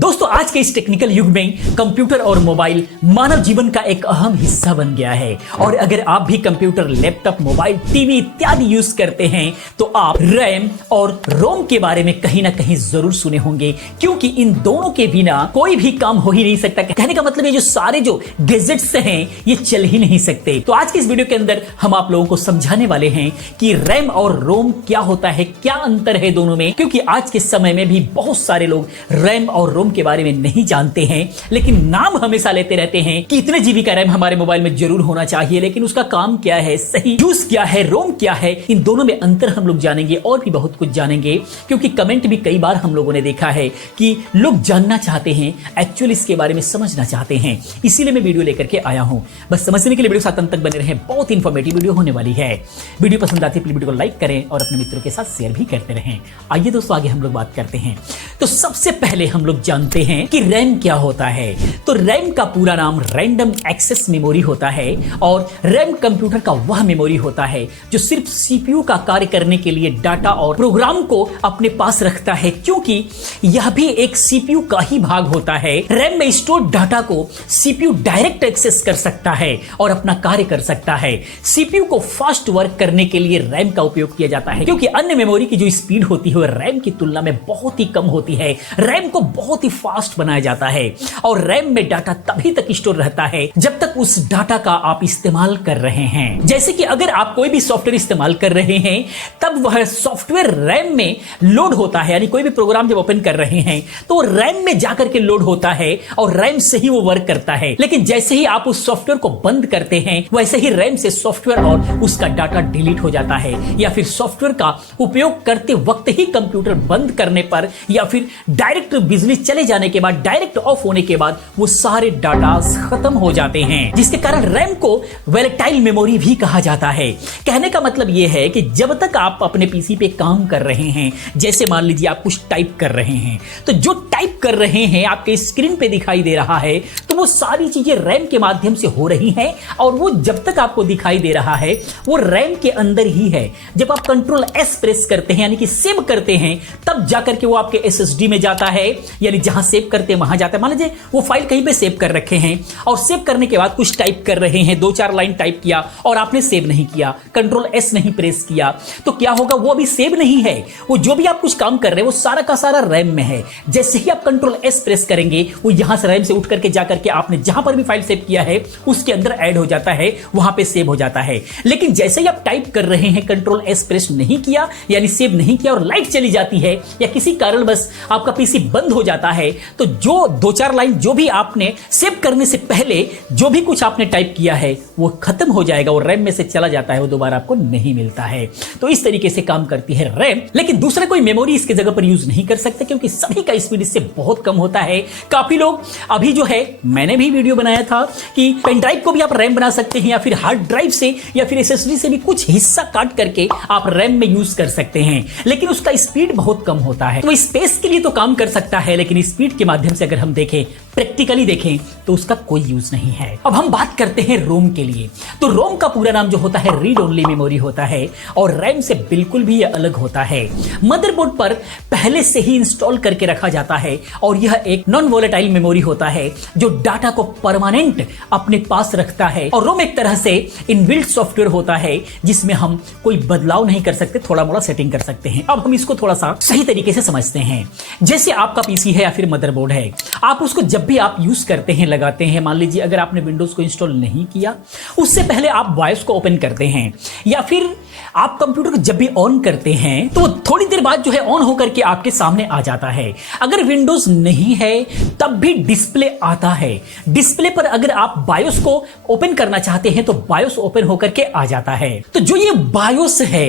दोस्तों आज के इस टेक्निकल युग में कंप्यूटर और मोबाइल मानव जीवन का एक अहम हिस्सा बन गया है। और अगर आप भी कंप्यूटर, लैपटॉप, मोबाइल, टीवी इत्यादि यूज करते हैं तो आप रैम और रोम के बारे में कहीं ना कहीं जरूर सुने होंगे, क्योंकि इन दोनों के बिना कोई भी काम हो ही नहीं सकता। कहने का मतलब ये सारे जो गैजेट्स हैं ये चल ही नहीं सकते। तो आज की इस वीडियो के अंदर हम आप लोगों को समझाने वाले हैं कि रैम और रोम क्या होता है, क्या अंतर है दोनों में, क्योंकि आज के समय में भी बहुत सारे लोग रैम और रोम के बारे में नहीं जानते हैं, लेकिन नाम हमेशा लेते रहते हैं कि इतने जीबी का रैम हमारे मोबाइल में जरूर होना चाहिए, लेकिन उसका काम क्या है, सही यूज क्या है, रोम क्या है, इन दोनों में अंतर हम लोग जानेंगे और भी बहुत कुछ जानेंगे। क्योंकि कमेंट भी कई बार हम लोगों ने देखा है कि लोग जानना चाहते हैं, एक्चुअली इसके बारे में समझना चाहते हैं, इसीलिए मैं वीडियो लेकर के आया हूं। बस समझने के लिए वीडियो साथ अंत तक बने रहें, बहुत इंफॉर्मेटिव वीडियो होने वाली है। वीडियो पसंद आती है प्लीज वीडियो को लाइक करें और अपने मित्रों के साथ शेयर भी करते रहें। आइए दोस्तों आगे हम लोग बात करते हैं। तो सबसे पहले हम लोग जानते हैं कि रैम क्या होता है। तो रैम का पूरा नाम रैंडम एक्सेस मेमोरी होता है और रैम कंप्यूटर का वह मेमोरी होता है जो सिर्फ सीपीयू का कार्य करने के लिए डाटा और प्रोग्राम को अपने पास रखता है, क्योंकि यह भी एक सीपीयू का ही भाग होता है। रैम में स्टोर डाटा को सीपीयू डायरेक्ट एक्सेस कर सकता है और अपना कार्य कर सकता है। सीपीयू को फास्ट वर्क करने के लिए रैम का उपयोग किया जाता है, क्योंकि अन्य मेमोरी की जो स्पीड होती है वह रैम की तुलना में बहुत ही कम होती है। रैम को बहुत ही फास्ट बनाया जाता है और रैम में डाटा तभी तक स्टोर रहता है जब तक उस डाटा का आप इस्तेमाल कर रहे हैं। जैसे कि अगर आप कोई भी सॉफ्टवेयर इस्तेमाल कर रहे हैं तब वह सॉफ्टवेयर रैम में लोड होता है, यानी कोई भी प्रोग्राम जब ओपन कर रहे हैं तो रैम में जाकर के लोड होता है और रैम से ही वो वर्क करता है। लेकिन जैसे ही आप उस सॉफ्टवेयर को बंद करते हैं वैसे ही रैम से सॉफ्टवेयर और उसका डाटा डिलीट हो जाता है, या फिर सॉफ्टवेयर का उपयोग करते वक्त ही कंप्यूटर बंद करने पर या फिर डायरेक्ट बिजली चले जाने के बाद, डायरेक्ट ऑफ होने के बाद वो सारे डाटा खत्म हो जाते हैं, जिसके कारण रैम को वोलेटाइल मेमोरी भी कहा जाता है। कहने का मतलब यह है कि जब तक आप अपने पीसी पे काम कर रहे हैं, जैसे मान लीजिए आप कुछ टाइप कर रहे हैं, तो जो टाइप कर रहे हैं आपके स्क्रीन पे दिखाई दे रहा है, तो वो सारी चीजें रैम के माध्यम से हो रही हैं और वो जब तक आपको दिखाई दे रहा है वो रैम के अंदर ही है। जब आप कंट्रोल एस प्रेस करते हैं यानी कि सेव करते हैं, तब जाकर के वो आपके एसएसडी में जाता है, यानी जहां सेव करते हैं वहां जाता है। मान लीजिए वो फाइल कहीं पे सेव कर रखे हैं और सेव करने के बाद कुछ टाइप कर रहे हैं, 2-4 लाइन टाइप किया और आपने सेव नहीं किया, कंट्रोल एस नहीं प्रेस किया, तो क्या होगा, वो अभी सेव नहीं है। वो जो भी आप कुछ काम कर रहे हैं वो सारा का सारा रैम में है। जैसे ही आप कंट्रोल एस प्रेस करेंगे वो यहां से रैम से उठ करके जाकर के आपने जहां पर भी फाइल सेव किया है उसके अंदर ऐड हो जाता है, वहां पे सेव हो जाता है। लेकिन जैसे ही आप टाइप कर रहे हैं, कंट्रोल एस प्रेस नहीं किया यानी सेव नहीं किया और लाइट चली जाती है या किसी कारण बस आपका पीसी बंद हो जाता है, तो जो 2-4 लाइन जो भी आपने सेव करने से पहले जो भी कुछ आपने टाइप किया है वो खत्म हो जाएगा, वो रैम में से चला जाता है, वो दोबारा आपको नहीं मिलता है। तो इस तरीके से काम करती है रैम। लेकिन दूसरा कोई मेमोरी इसके जगह पर यूज नहीं कर सकते, क्योंकि सभी का स्पीड इससे बहुत कम होता है। काफी लोग अभी जो है, मैंने भी वीडियो बनाया था कि पेन ड्राइव को भी आप रैम बना सकते हैं या फिर हार्ड ड्राइव से या फिर एसएसडी से भी कुछ हिस्सा काट करके आप रैम में यूज कर सकते हैं, लेकिन उसका स्पीड बहुत कम होता है। तो स्पेस के लिए तो काम कर सकता है, लेकिन स्पीड के माध्यम से अगर हम देखें, प्रैक्टिकली देखें, तो उसका कोई यूज नहीं है। अब हम बात करते हैं रोम के लिए। तो रोम का पूरा नाम जो होता है रीड ओनली मेमोरी होता है और रैम से बिल्कुल भी यह अलग होता है। मदरबोर्ड पर पहले से ही इंस्टॉल करके रखा जाता है और यह एक नॉन वोलेटाइल मेमोरी होता है जो डाटा को परमानेंट अपने पास रखता है। और रोम एक तरह से इनबिल्ट सॉफ्टवेयर होता है जिसमें हम कोई बदलाव नहीं कर सकते, थोड़ा मोड़ा सेटिंग कर सकते हैं। अब हम इसको थोड़ा सा सही तरीके से समझते हैं। जैसे आपका पीसी है या फिर मदरबोर्ड है, आप उसको जब भी आप यूज करते हैं, लगाते हैं, मान लीजिए अगर आपने विंडोज को इंस्टॉल नहीं किया, उससे पहले आप बायोस को ओपन करते हैं या फिर आप कंप्यूटर को जब भी ऑन करते हैं तो थोड़ी देर बाद जो है ऑन होकर के आपके सामने आ जाता है। अगर विंडोज नहीं है तब भी डिस्प्ले आता है। डिस्प्ले पर अगर आप बायोस को ओपन करना चाहते हैं तो बायोस ओपन होकर के आ जाता है। तो जो ये बायोस है,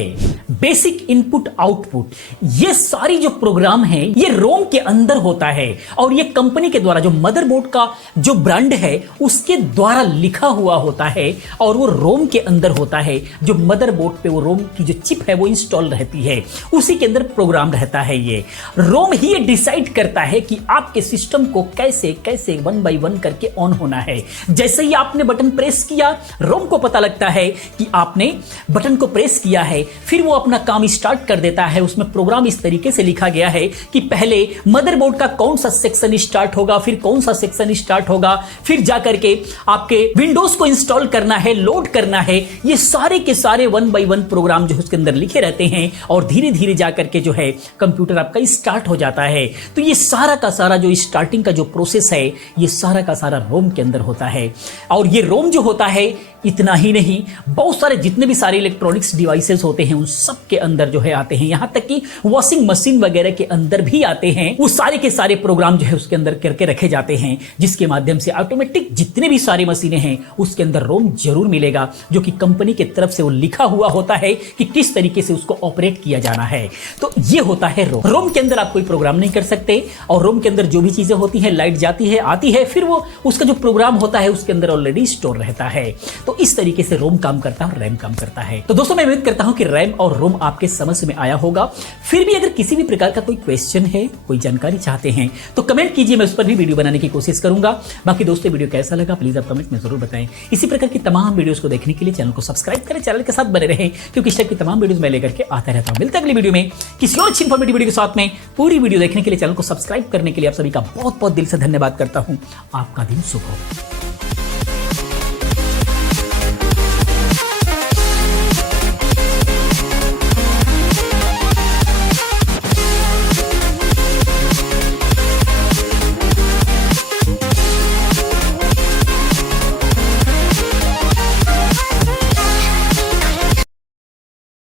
बेसिक इनपुट आउटपुट, ये सारी जो प्रोग्राम है ये रोम के अंदर होता है और ये कंपनी के द्वारा, जो मदरबोर्ड का जो ब्रांड है उसके द्वारा लिखा हुआ होता है और वो रोम के अंदर होता है, जो मदरबोर्ड पे वो रोम की जो चिप है वो इंस्टॉल रहती है, उसी के अंदर प्रोग्राम रहता है। ये रोम ही डिसाइड करता है कि आपके सिस्टम को कैसे कैसे 1 बाय 1 करके ऑन होना है। जैसे ही आपने बटन प्रेस किया, रोम को पता लगता है कि आपने बटन को प्रेस किया है, फिर वो अपना काम स्टार्ट कर देता है। उसमें प्रोग्राम इस तरीके से लिखा गया है कि पहले मदरबोर्ड का कौन सा सेक्शन स्टार्ट होगा, फिर कौन सा सेक्शन स्टार्ट होगा, फिर जाकर के आपके विंडोज को इंस्टॉल करना है, लोड करना है। ये सारे के सारे 1 बाय 1 प्रोग्राम जो उसके अंदर लिखे रहते हैं और धीरे धीरे जाकर के जो है कंप्यूटर आपका स्टार्ट हो जाता है। तो ये सारा का सारा जो स्टार्टिंग का जो प्रोसेस है, ये सारा का सारा रोम के अंदर होता है। और ये रोम जो होता है, इतना ही नहीं, बहुत सारे जितने भी सारे इलेक्ट्रॉनिक्स डिवाइसेस होते हैं उन सब के अंदर जो है आते हैं, यहां तक कि वॉशिंग मशीन वगैरह के अंदर भी आते हैं। वो सारे के सारे प्रोग्राम जो है उसके अंदर करके रखे जाते हैं, जिसके माध्यम से ऑटोमेटिक जितने भी सारी मशीनें हैं उसके अंदर रोम जरूर मिलेगा, जो कि कंपनी की तरफ से वो लिखा हुआ होता है कि किस तरीके से उसको ऑपरेट किया जाना है। तो ये होता है रोम। रोम के अंदर आप कोई प्रोग्राम नहीं कर सकते, और रोम के अंदर जो भी चीजें होती है, लाइट जाती है आती है, फिर वो उसका जो प्रोग्राम होता है उसके अंदर ऑलरेडी स्टोर रहता है। तो इस तरीके से रोम काम करता है और रैम काम करता है। तो दोस्तों मैं उम्मीद करता हूं कि रैम और रोम आपके समझ में आया होगा। फिर भी अगर किसी भी प्रकार का कोई क्वेश्चन है, कोई जानकारी चाहते हैं तो कमेंट कीजिए, मैं उस पर भी वीडियो बनाने की कोशिश करूंगा। बाकी दोस्तों वीडियो कैसा लगा प्लीज आप कमेंट में जरूर बताएं। इसी प्रकार की तमाम वीडियोस को देखने के लिए चैनल को सब्सक्राइब करें, चैनल के साथ बने रहें, क्योंकि इस टाइप की तमाम वीडियोस मैं लेकर के आता रहता हूं। मिलते हैं अगली वीडियो में किसी और अच्छी इंफॉर्मेटिव वीडियो के साथ में। पूरी वीडियो देखने के लिए, चैनल को सब्सक्राइब करने के लिए आप सभी का बहुत बहुत दिल से धन्यवाद करता हूं। आपका दिन शुभ हो।